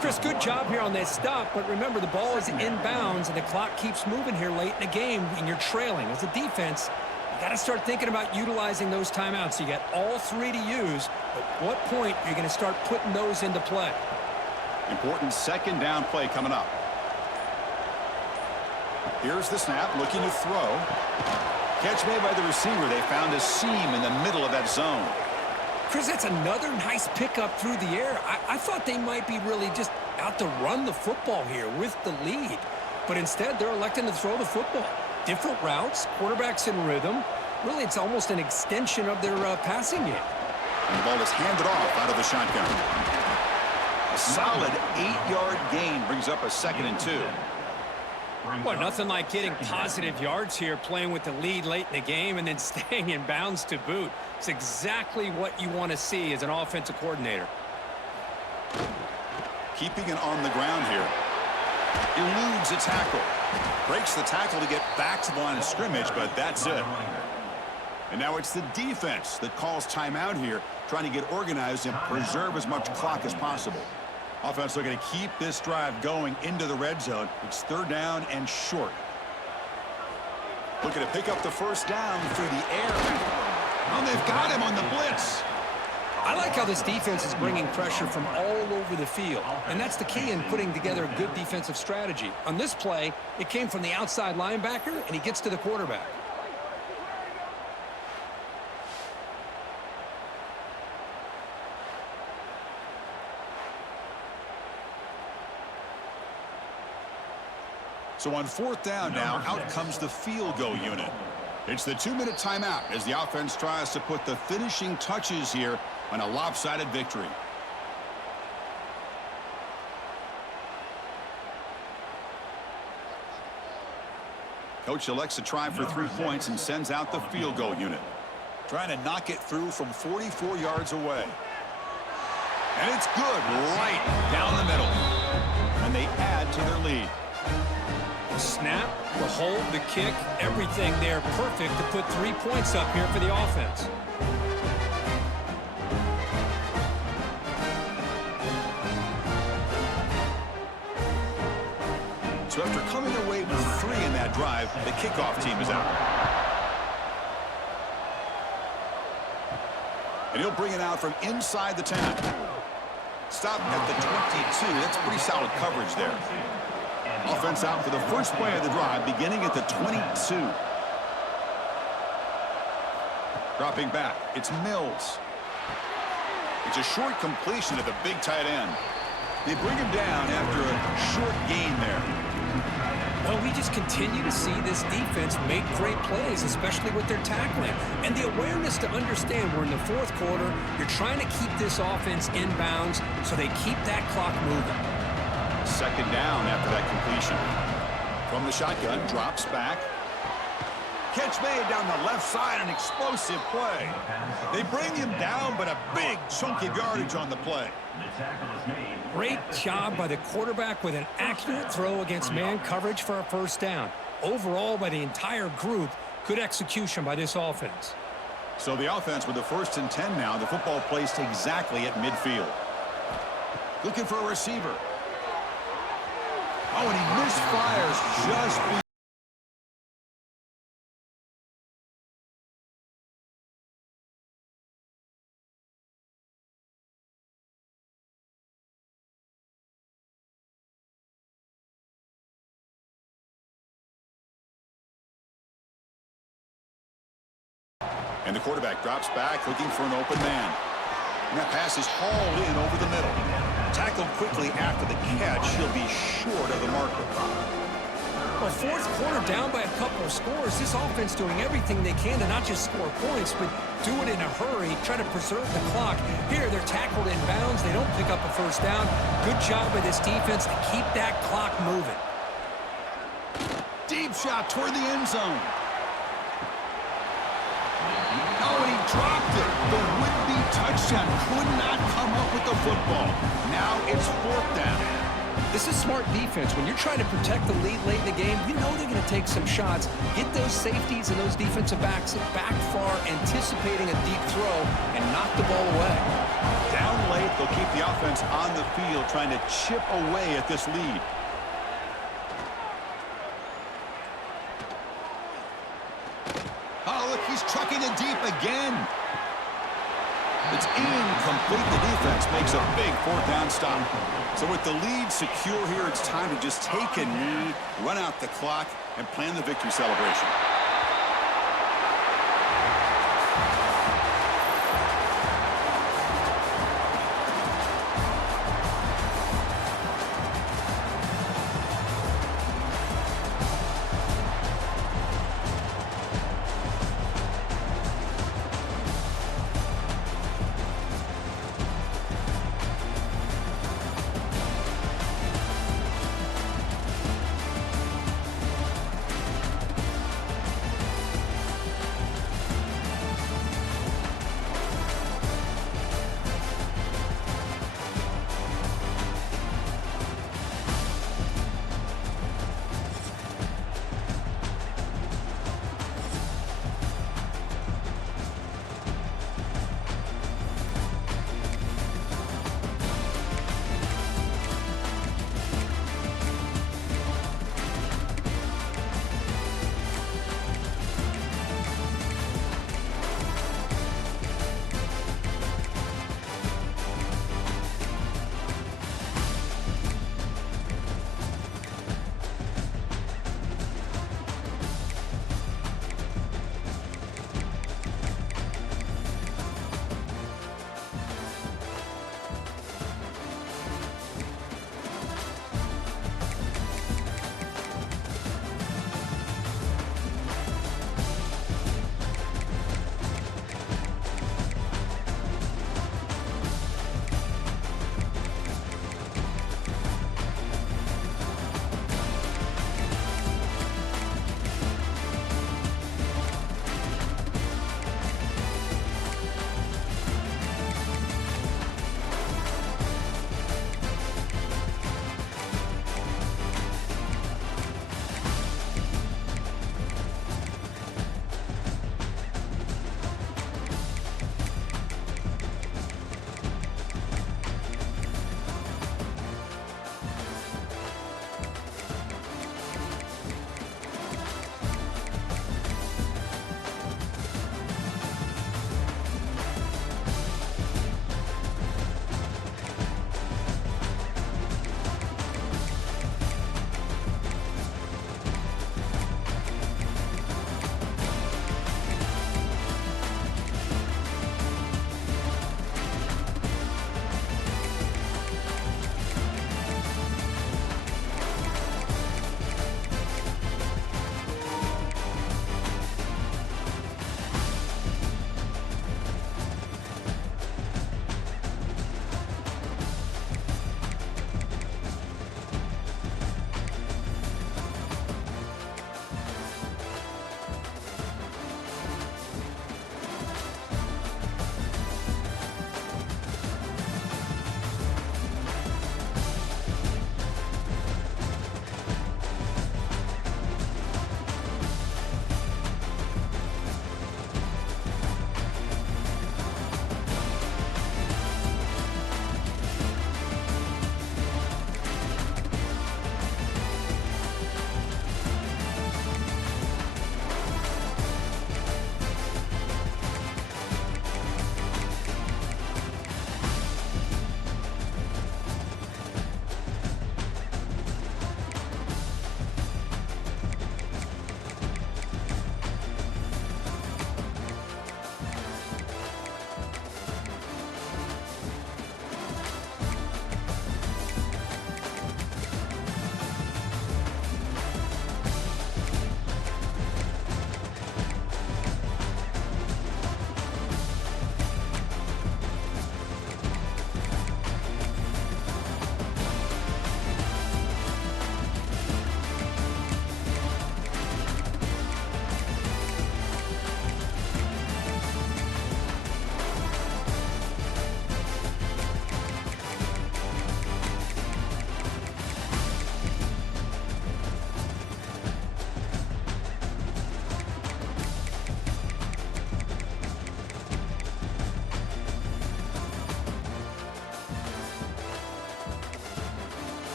Chris, good job here on that stop, but remember the ball is inbounds and the clock keeps moving here late in the game and you're trailing. As a defense, you got to start thinking about utilizing those timeouts. You got all 3 to use. At what point are you going to start putting those into play? Important second down play coming up. Here's the snap, looking to throw. Catch made by the receiver. They found a seam in the middle of that zone. Chris, that's another nice pickup through the air. I thought they might be really just out to run the football here with the lead. But instead, they're electing to throw the football. Different routes, quarterbacks in rhythm. Really, it's almost an extension of their passing game. And the ball is handed off out of the shotgun. A solid 8-yard gain brings up a 2nd and 2. Well, nothing like getting positive yards here, playing with the lead late in the game and then staying in bounds to boot. It's exactly what you want to see as an offensive coordinator. Keeping it on the ground here. Eludes a tackle. Breaks the tackle to get back to the line of scrimmage, but that's it. And now it's the defense that calls timeout here, trying to get organized and preserve as much clock as possible. Offense looking to keep this drive going into the red zone. It's 3rd down and short. Looking to pick up the first down through the air. Oh, they've got him on the blitz. I like how this defense is bringing pressure from all over the field, and that's the key in putting together a good defensive strategy. On this play, it came from the outside linebacker, and he gets to the quarterback. So on 4th down now, out comes the field goal unit. It's the 2-minute timeout as the offense tries to put the finishing touches here on a lopsided victory. Coach elects to try for 3 points and sends out the field goal unit. Trying to knock it through from 44 yards away. And it's good right down the middle. And they add to their lead. The snap, the hold, the kick, everything there perfect to put 3 points up here for the offense. So after coming away with 3 in that drive, the kickoff team is out. And he'll bring it out from inside the 10. Stop at the 22. That's pretty solid coverage there. Offense out for the first play of the drive, beginning at the 22. Dropping back, it's Mills. It's a short completion to the big tight end. They bring him down after a short gain there. Well, we just continue to see this defense make great plays, especially with their tackling. And the awareness to understand we're in the fourth quarter, you're trying to keep this offense in bounds so they keep that clock moving. Second down after that completion. From the shotgun, drops back. Catch made down the left side, an explosive play. They bring him down, but a big chunk of yardage on the play. Great job by the quarterback with an accurate throw against man coverage for a first down. Overall, by the entire group, good execution by this offense. So the offense with the 1st and 10 now, the football placed exactly at midfield. Looking for a receiver. Oh, and he misfires just before. And the quarterback drops back, looking for an open man. And that pass is hauled in over the middle. Tackled quickly after the catch. He'll be short of the marker. Well, fourth quarter down by a couple of scores. This offense doing everything they can to not just score points, but do it in a hurry, try to preserve the clock. Here, they're tackled in bounds. They don't pick up a first down. Good job by this defense to keep that clock moving. Deep shot toward the end zone. Oh, and he dropped it. The would-be touchdown could not come up with the football. Now it's 4th down. This is smart defense. When you're trying to protect the lead late in the game, you know they're going to take some shots. Get those safeties and those defensive backs back far, anticipating a deep throw, and knock the ball away. Down late, they'll keep the offense on the field, trying to chip away at this lead. Oh, look, he's trucking it deep again. It's incomplete. The defense makes a big 4th down stop. So with the lead secure here, it's time to just take a knee, run out the clock, and plan the victory celebration.